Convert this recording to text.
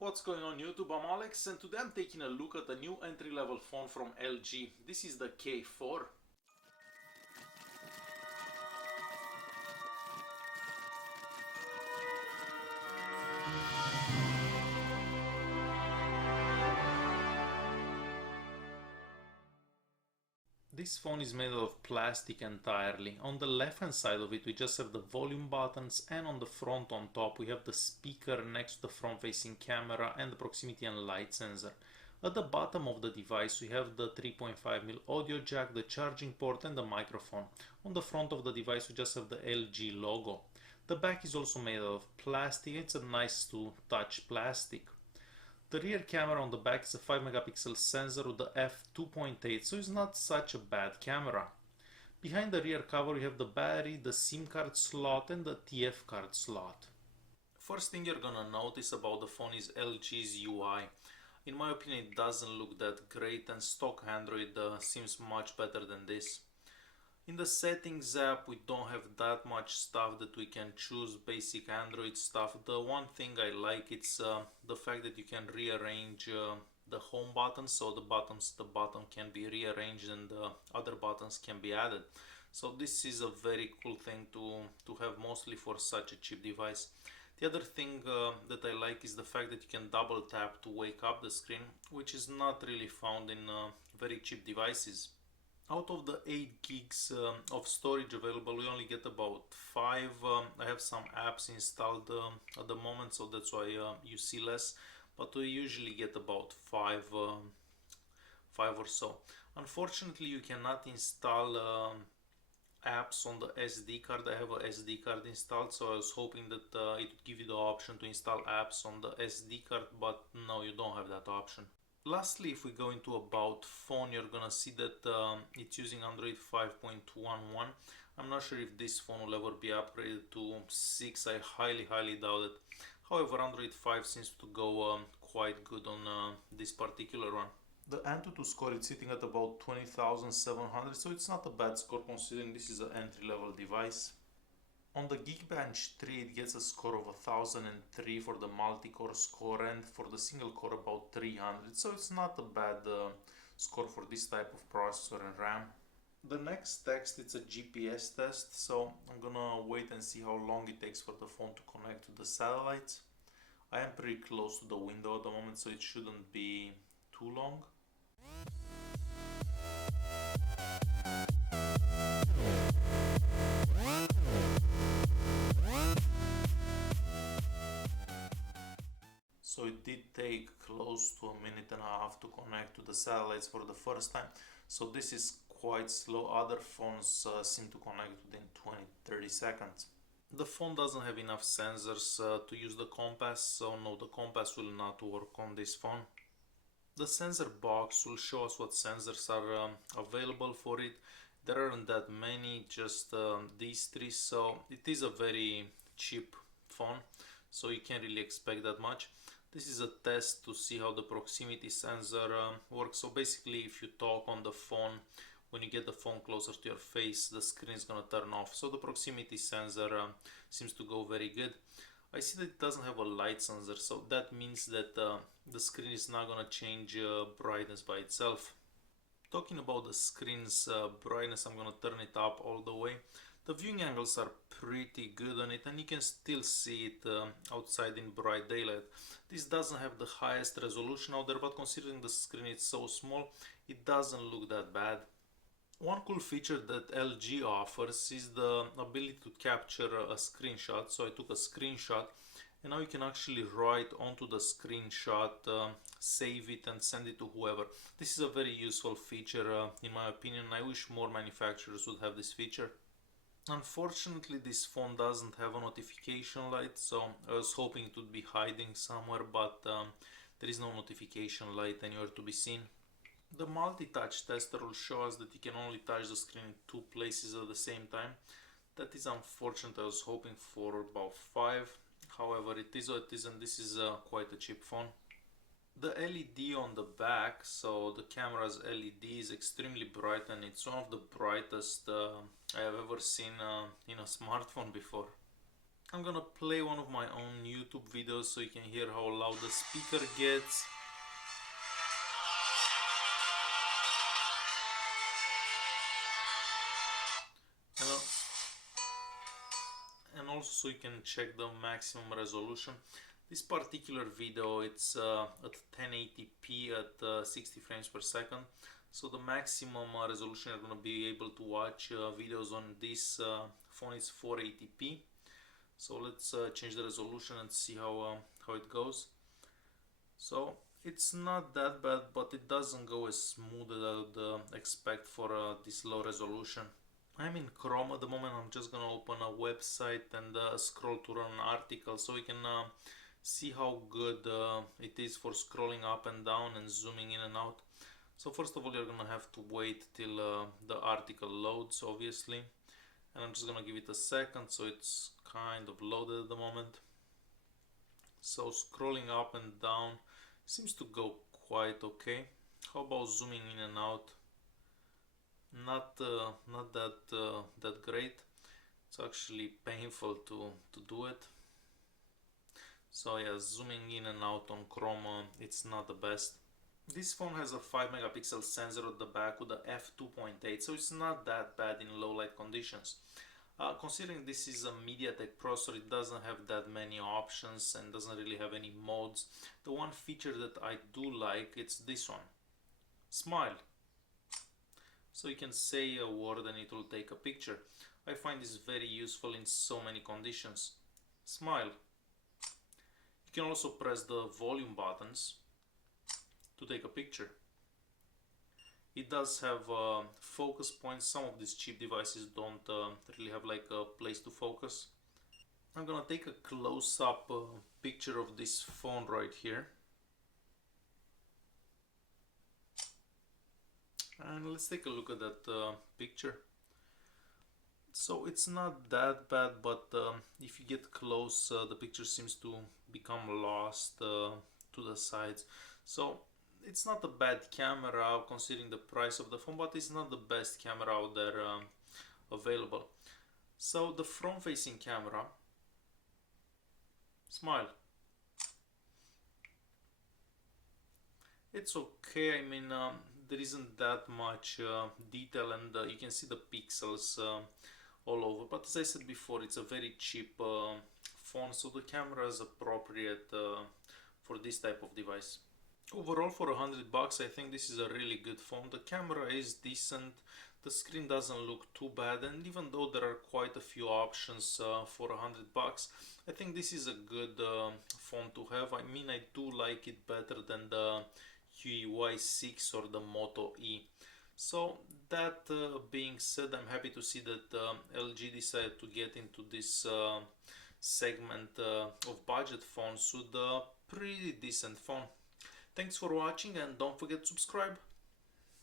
What's going on YouTube? I'm Alex and today I'm taking a look at a new entry-level phone from LG. This is the K4. This phone is made out of plastic entirely. On the left hand side of it we just have the volume buttons, and on the front on top we have the speaker next to the front facing camera and the proximity and light sensor. At the bottom of the device we have the 3.5mm audio jack, the charging port and the microphone. On the front of the device we just have the LG logo. The back is also made out of plastic. It's a nice to touch plastic. The rear camera on the back is a 5 megapixel sensor with the f2.8, so it's not such a bad camera. Behind the rear cover you have the battery, the SIM card slot and the TF card slot. First thing you're gonna notice about the phone is LG's UI. In my opinion it doesn't look that great, and stock Android seems much better than this. In the settings app we don't have that much stuff that we can choose, basic Android stuff. The one thing I like it's the fact that you can rearrange the home button, so the buttons at the bottom can be rearranged and the other buttons can be added. So this is a very cool thing to have, mostly for such a cheap device. The other thing that I like is the fact that you can double tap to wake up the screen, which is not really found in very cheap devices. Out of the 8 gigs of storage available, we only get about 5. I have some apps installed at the moment, so that's why you see less, but we usually get about 5 or so. Unfortunately, you cannot install apps on the SD card. I have a SD card installed, so I was hoping that it would give you the option to install apps on the SD card, but no, you don't have that option. Lastly, if we go into about phone, you're gonna see that it's using Android 5.11. I'm not sure if this phone will ever be upgraded to 6. I highly doubt it. However, Android 5 seems to go quite good on this particular one. The Antutu score is sitting at about 20,700, so it's not a bad score considering this is an entry-level device. On the Geekbench 3 it gets a score of 1003 for the multi-core score, and for the single core about 300, so it's not a bad score for this type of processor and RAM. The next text it's a GPS test, so I'm gonna wait and see how long it takes for the phone to connect to the satellites. I am pretty close to the window at the moment, so it shouldn't be too long. So it did take close to a minute and a half to connect to the satellites for the first time. So this is quite slow. Other phones seem to connect within 20-30 seconds. The phone doesn't have enough sensors to use the compass, so no, the compass will not work on this phone. The sensor box will show us what sensors are available for it. There aren't that many, just these 3, so it is a very cheap phone, so you can't really expect that much. This is a test to see how the proximity sensor works. So basically if you talk on the phone, when you get the phone closer to your face, the screen is gonna turn off. So the proximity sensor seems to go very good. I see that it doesn't have a light sensor, so that means that the screen is not gonna change brightness by itself. Talking about the screen's brightness, I'm gonna turn it up all the way. The viewing angles are pretty good on it, and you can still see it outside in bright daylight. This doesn't have the highest resolution out there, but considering the screen is so small, it doesn't look that bad. One cool feature that LG offers is the ability to capture a screenshot. So I took a screenshot, and now you can actually write onto the screenshot, save it and send it to whoever. This is a very useful feature in my opinion. I wish more manufacturers would have this feature. Unfortunately, this phone doesn't have a notification light, so I was hoping it would be hiding somewhere, but there is no notification light anywhere to be seen. The multi-touch tester will show us that you can only touch the screen in 2 places at the same time. That is unfortunate. I was hoping for about 5. However, it is what it is, and this is quite a cheap phone. The LED on the back, so the camera's LED is extremely bright, and it's one of the brightest I have ever seen in a smartphone before. I'm gonna play one of my own YouTube videos so you can hear how loud the speaker gets. And also so you can check the maximum resolution. This particular video, it's at 1080p at 60 frames per second. So the maximum resolution you're going to be able to watch videos on this phone is 480p. So let's change the resolution and see how it goes. So it's not that bad, but it doesn't go as smooth as I would expect for this low resolution. I'm in Chrome at the moment. I'm just gonna open a website and scroll to run an article so we can see how good it is for scrolling up and down and zooming in and out. So first of all, you're gonna have to wait till the article loads, obviously, and I'm just gonna give it a second so it's kind of loaded at the moment. So scrolling up and down seems to go quite okay. How about zooming in and out? Not that great. It's actually painful to do it. So yeah, zooming in and out on Chrome, it's not the best. This phone has a 5 megapixel sensor at the back with a f2.8, so it's not that bad in low light conditions. Considering this is a MediaTek processor, it doesn't have that many options and doesn't really have any modes. The one feature that I do like, it's this one, Smile. So you can say a word and it will take a picture. I find this very useful in so many conditions. Smile. You can also press the volume buttons to take a picture. It does have focus points. Some of these cheap devices don't really have like a place to focus. I'm gonna take a close-up picture of this phone right here. And let's take a look at that picture. So it's not that bad, but if you get close, the picture seems to become lost to the sides. So it's not a bad camera considering the price of the phone, but it's not the best camera out there available. So the front-facing camera, Smile. It's okay. I mean, there isn't that much detail, and you can see the pixels all over. But as I said before, it's a very cheap phone, so the camera is appropriate for this type of device. Overall, for $100, I think this is a really good phone. The camera is decent, the screen doesn't look too bad, and even though there are quite a few options for $100, I think this is a good phone to have. I mean, I do like it better than the Huawei Y6 or the Moto E. So that being said, I'm happy to see that LG decided to get into this segment of budget phones with a pretty decent phone. Thanks for watching and don't forget to subscribe.